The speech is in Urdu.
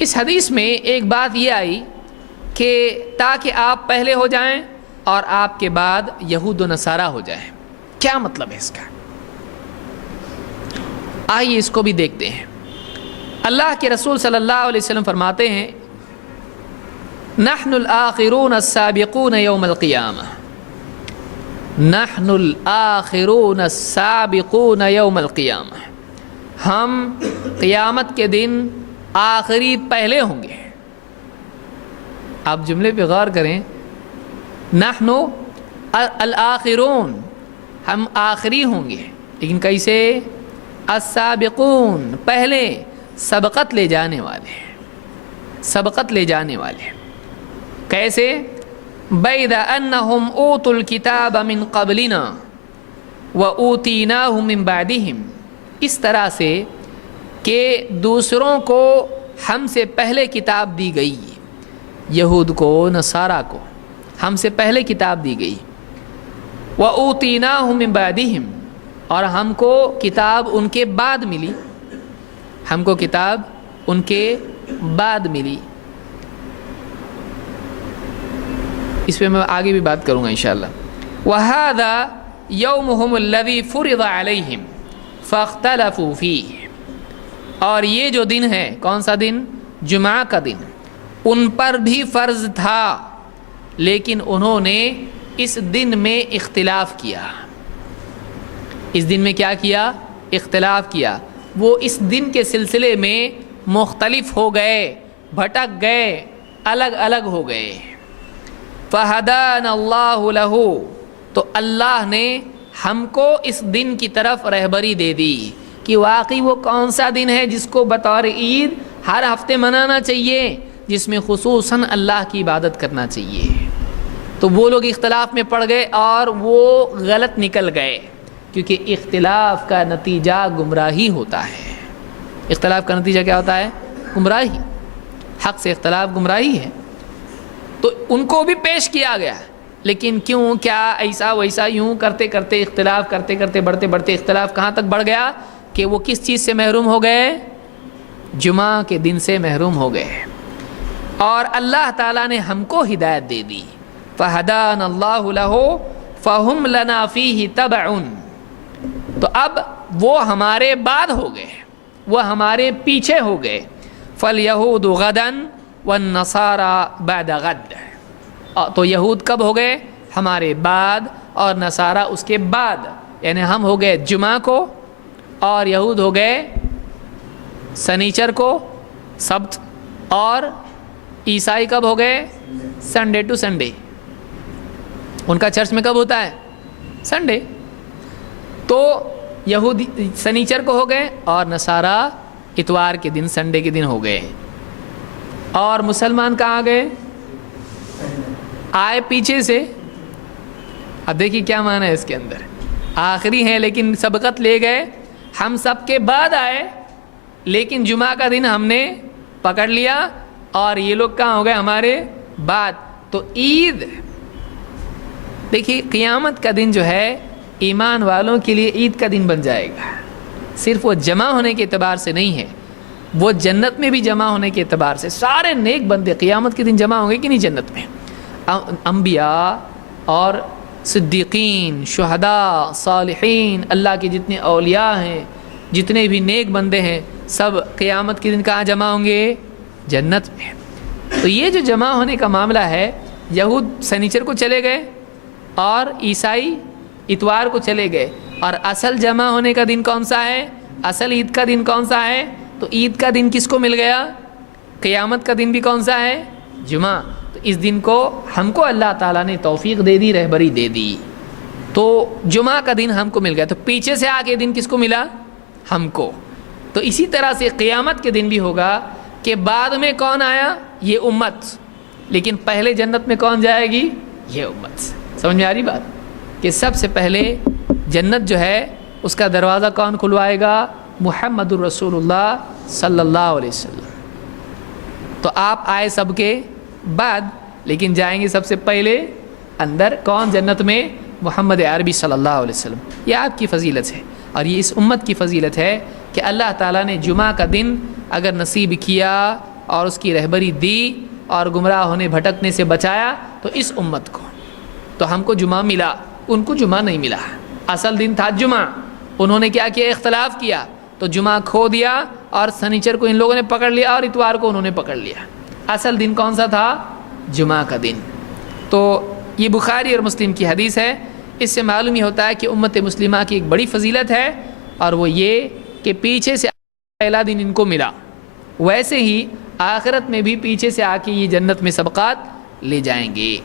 اس حدیث میں ایک بات یہ آئی کہ تاکہ آپ پہلے ہو جائیں اور آپ کے بعد یہود و نصارہ ہو جائیں. کیا مطلب ہے اس کا؟ آئیے اس کو بھی دیکھتے ہیں. اللہ کے رسول صلی اللہ علیہ وسلم فرماتے ہیں نحن الآخرون السابقون یوم القیامہ. نحن الآخرون السابقون یوم القیامہ. ہم قیامت کے دن آخری پہلے ہوں گے. آپ جملے پہ غور کریں. نحن الآخرون، ہم آخری ہوں گے، لیکن کیسے؟ السابقون، پہلے، سبقت لے جانے والے، سبقت لے جانے والے. کیسے؟ بید انہم اوتوا الکتاب من قبلنا واوتیناہ من بعدہم. اس طرح سے کہ دوسروں کو ہم سے پہلے کتاب دی گئی، یہود کو، نصارہ کو ہم سے پہلے کتاب دی گئی. وَأُوتِينَاهُ مِن بَعْدِهِمْ، اور ہم کو کتاب ان کے بعد ملی، ہم کو کتاب ان کے بعد ملی. اس پہ میں آگے بھی بات کروں گا انشاءاللہ. وَهَذَا يَوْمُهُمُ الَّذِي فُرِضَ عَلَيْهِمْ فَاخْتَلَفُوا فِيهِ. اور یہ جو دن ہے، کون سا دن؟ جمعہ کا دن، ان پر بھی فرض تھا لیکن انہوں نے اس دن میں اختلاف کیا. اس دن میں کیا کیا؟ اختلاف کیا. وہ اس دن کے سلسلے میں مختلف ہو گئے، بھٹک گئے، الگ الگ ہو گئے. فَهَدَانَ اللَّهُ لَهُ، تو اللہ نے ہم کو اس دن کی طرف رہبری دے دی کہ واقعی وہ کون سا دن ہے جس کو بطور عید ہر ہفتے منانا چاہیے، جس میں خصوصاً اللہ کی عبادت کرنا چاہیے. تو وہ لوگ اختلاف میں پڑ گئے اور وہ غلط نکل گئے، کیونکہ اختلاف کا نتیجہ گمراہی ہوتا ہے. اختلاف کا نتیجہ کیا ہوتا ہے؟ گمراہی. حق سے اختلاف گمراہی ہے. تو ان کو بھی پیش کیا گیا، لیکن کیوں، کیا، ایسا ویسا، یوں کرتے کرتے، اختلاف کرتے کرتے، بڑھتے بڑھتے اختلاف کہاں تک بڑھ گیا کہ وہ کس چیز سے محروم ہو گئے؟ جمعہ کے دن سے محروم ہو گئے. اور اللہ تعالیٰ نے ہم کو ہدایت دے دی. فَهَدَانَ اللَّهُ لَهُ فَهُمْ لَنَا فِيهِ تَبَعٌ. تو اب وہ ہمارے بعد ہو گئے، وہ ہمارے پیچھے ہو گئے. فَالْيَهُودُ غَدًا وَالنَّصَارَى بَعْدَ غَدٍ. تو یہود کب ہو گئے؟ ہمارے بعد، اور نصارہ اس کے بعد. یعنی ہم ہو گئے جمعہ کو اور یہود ہو گئے سنیچر کو، سبت، اور عیسائی کب ہو گئے؟ Sunday to Sunday. ان کا چرچ میں کب ہوتا ہے؟ سنڈے. تو یہود سنیچر کو ہو گئے اور نصارہ اتوار کے دن، سنڈے کے دن ہو گئے. اور مسلمان کہاں گئے؟ آئے پیچھے سے. اب دیکھیے کیا معنی ہے اس کے اندر. آخری ہیں لیکن سبقت لے گئے. ہم سب کے بعد آئے لیکن جمعہ کا دن ہم نے پکڑ لیا، اور یہ لوگ کہاں ہو گئے؟ ہمارے بعد. تو عید، دیکھیے قیامت کا دن جو ہے ایمان والوں کے لیے عید کا دن بن جائے گا. صرف وہ جمع ہونے کے اعتبار سے نہیں ہے، وہ جنت میں بھی جمع ہونے کے اعتبار سے. سارے نیک بندے قیامت کے دن جمع ہوں گے کہ نہیں جنت میں؟ انبیاء اور صدیقین، شہداء، صالحین، اللہ کے جتنے اولیاء ہیں، جتنے بھی نیک بندے ہیں، سب قیامت کے دن کہاں جمع ہوں گے؟ جنت میں. تو یہ جو جمع ہونے کا معاملہ ہے، یہود سنیچر کو چلے گئے اور عیسائی اتوار کو چلے گئے. اور اصل جمع ہونے کا دن کون سا ہے؟ اصل عید کا دن کون سا ہے؟ تو عید کا دن کس کو مل گیا؟ قیامت کا دن بھی کون سا ہے؟ جمعہ. تو اس دن کو ہم کو اللہ تعالیٰ نے توفیق دے دی، رہبری دے دی. تو جمعہ کا دن ہم کو مل گیا. تو پیچھے سے آگے دن کس کو ملا؟ ہم کو. تو اسی طرح سے قیامت کے دن بھی ہوگا کہ بعد میں کون آیا؟ یہ امت. لیکن پہلے جنت میں کون جائے گی؟ یہ امت. سمجھ میں آ رہی بات؟ کہ سب سے پہلے جنت جو ہے اس کا دروازہ کون کھلوائے گا؟ محمد الرسول اللہ صلی اللہ علیہ وسلم. تو آپ آئے سب کے بعد، لیکن جائیں گے سب سے پہلے اندر. کون؟ جنت میں محمد عربی صلی اللہ علیہ وسلم. یہ آپ کی فضیلت ہے اور یہ اس امت کی فضیلت ہے کہ اللہ تعالیٰ نے جمعہ کا دن اگر نصیب کیا اور اس کی رہبری دی اور گمراہ ہونے بھٹکنے سے بچایا تو اس امت کو، تو ہم کو جمعہ ملا، ان کو جمعہ نہیں ملا۔ اصل دن تھا جمعہ، انہوں نے کیا کیا، اختلاف کیا تو جمعہ کھو دیا، اور سنیچر کو ان لوگوں نے پکڑ لیا اور اتوار کو انہوں نے پکڑ لیا۔ اصل دن کون سا تھا؟ جمعہ کا دن۔ تو یہ بخاری اور مسلم کی حدیث ہے۔ اس سے معلوم یہ ہوتا ہے کہ امت مسلمہ کی ایک بڑی فضیلت ہے، اور وہ یہ کہ پیچھے سے پہلا دن ان کو ملا، ویسے ہی آخرت میں بھی پیچھے سے آ کے یہ جنت میں سبقات لے جائیں گے۔